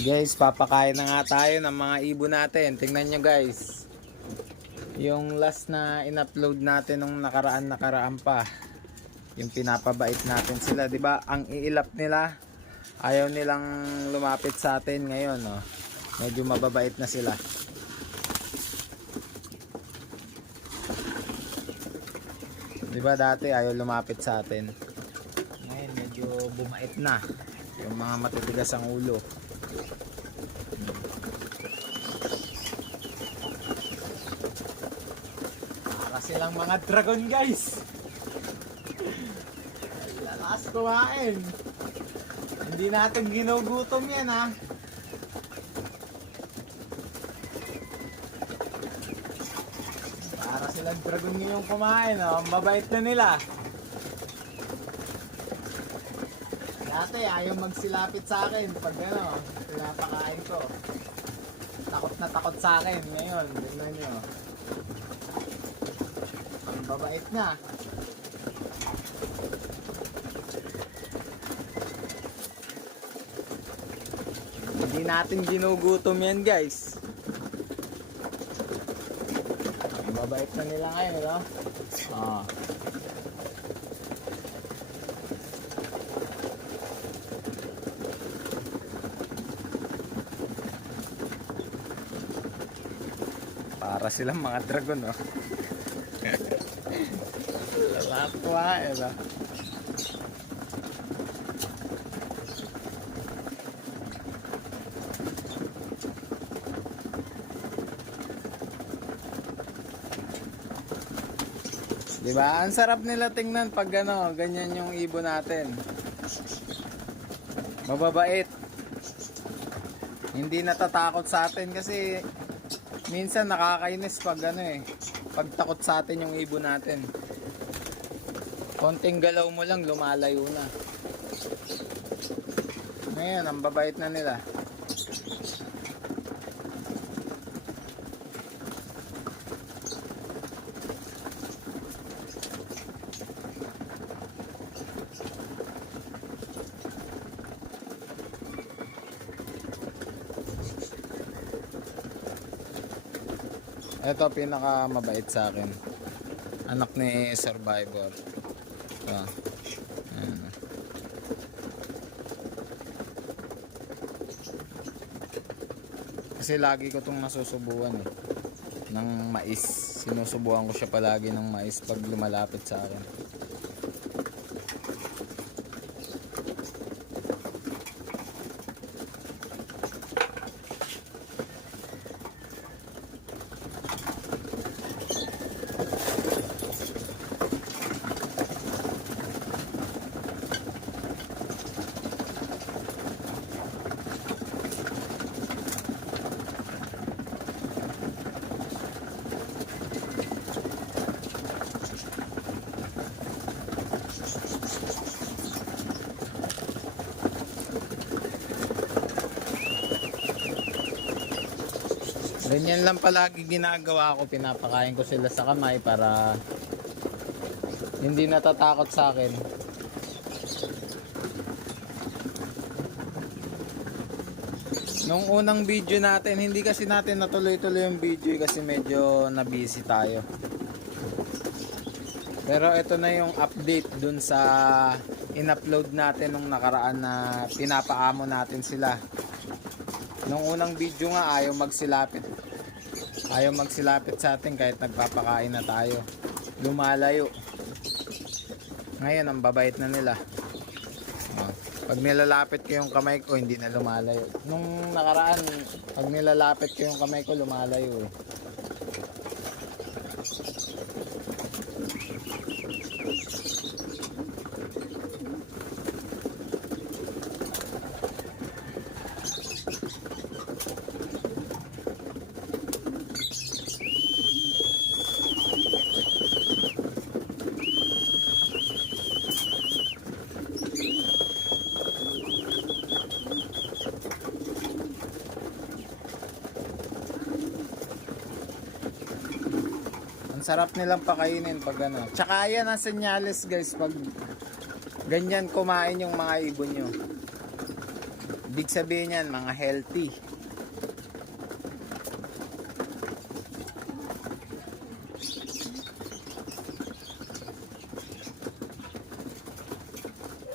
Guys, papakain na nga tayo ng mga ibon natin. Tingnan nyo guys. Yung last na in-upload natin nung nakaraan pa. Yung pinapabait natin sila, 'di ba? Ang iilap nila, ayaw nilang lumapit sa atin ngayon, no. Medyo mababait na sila. Di ba dati ayaw lumapit sa atin? Ngayon medyo bumait na. Yung mga matitigas ang ulo. Para silang mga dragon guys. Lakas kumain. Hindi natin ginugutom yan ha. Para silang dragon yung kumain, oh. Ang mabait na nila. Dati ayaw magsilapit sa akin pag ano, pinapakain ko. Takot na takot sa akin ngayon. Tingnan nyo. Ang babait na. Hindi natin ginugutom yan guys. Mabait na nila ngayon, no? Ah. Para silang mga dragon, no? Lakwa, eh, no? Diba? Ang sarap nila tingnan pag ano, ganyan yung ibon natin. Mababait. Hindi natatakot sa atin kasi minsan nakakainis pag ano eh, pag takot sa atin yung ibon natin. Konting galaw mo lang lumalayo na. Ngayon, ang babait na nila. Ito pinaka mabait sa akin. Anak ni Survivor. Ito. Ayan. Kasi lagi ko itong nasusubuan eh. Ng mais. Sinusubuan ko siya palagi ng mais pag lumalapit sa akin. Ganyan lang palagi ginagawa ko, pinapakain ko sila sa kamay para hindi natatakot sa akin. Nung unang video natin, hindi kasi natin natuloy-tuloy yung video kasi medyo na-busy tayo. Pero ito na yung update dun sa in-upload natin nung nakaraan na pinapaamo natin sila. Nung unang video nga ayaw magsilapit. Ayaw magsilapit sa atin kahit nagpapakain na tayo. Lumalayo. Ngayon ang babait na nila. Pag nilalapit ko yung kamay ko, hindi na lumalayo. Nung nakaraan, pag nilalapit ko yung kamay ko, lumalayo eh. Ang sarap nilang pakainin pag ano. Tsaka yan ang senyales guys pag ganyan kumain yung mga ibon nyo. Ibig sabihin yan, mga healthy.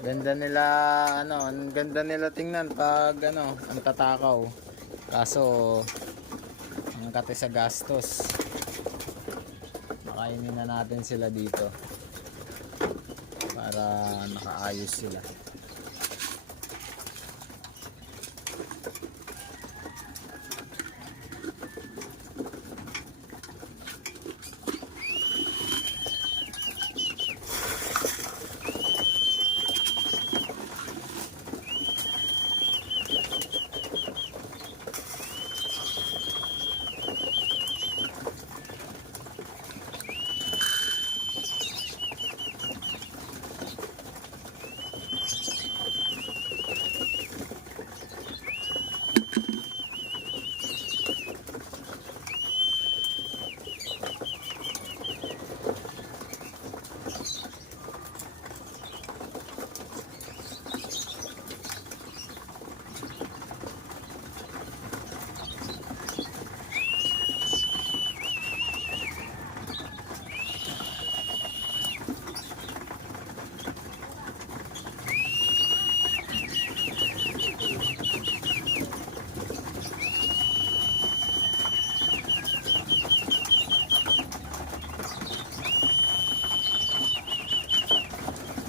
Ganda nila, ang ganda nila tingnan pag ang tatakaw. Kaso ang kate sa gastos. Makainin na natin sila dito para nakaayos sila.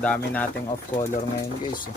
Dami nating off color ngayon guys.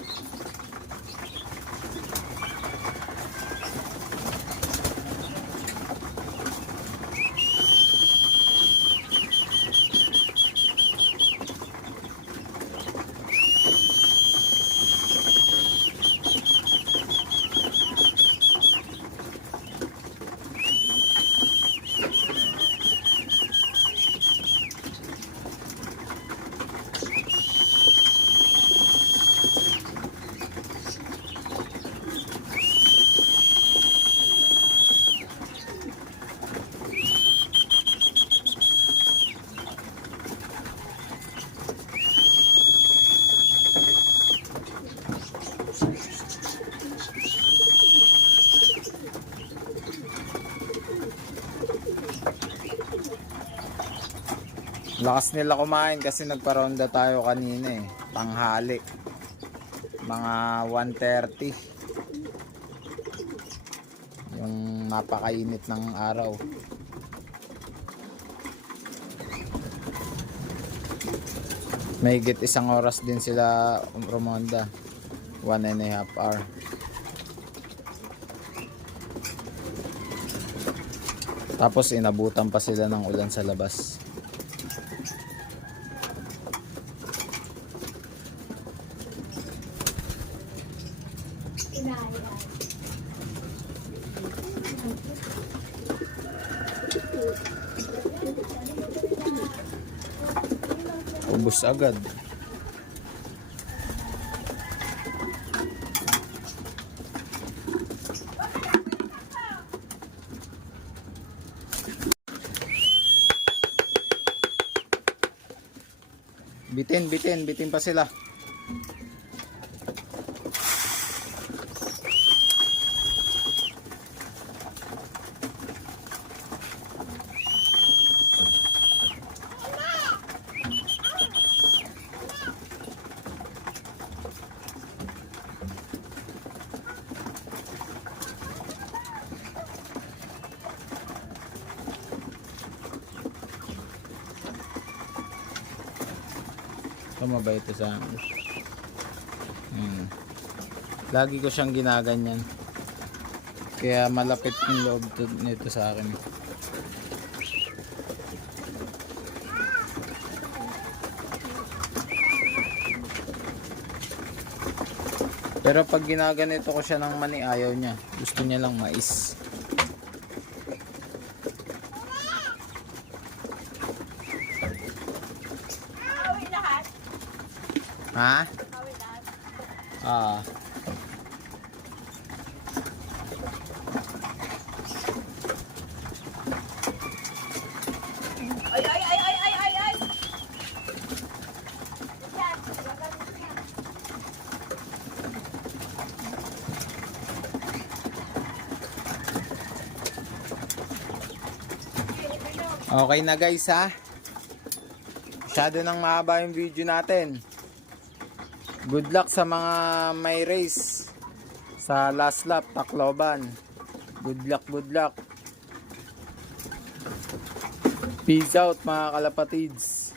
Lakas nila kumain kasi nagparonda tayo kanina eh. Tanghali. Mga 1:30. Yung napakainit ng araw. Mahigit 1 oras din sila rumonda. 1.5 hour. Tapos inabutan pa sila ng ulan sa labas. Ubus agad. Bitin pa sila. Mabait ito sa akin. Lagi ko siyang ginaganyan. Kaya malapit yung loob nito sa akin. Pero pag ginaganito ko siya ng mani, ayaw niya. Gusto niya lang mais. Ha? Ay. Okay na guys ha. Masyado nang mahaba yung video natin. Good luck sa mga may race sa last lap Tacloban. Good luck, good luck. Peace out mga kalapatids.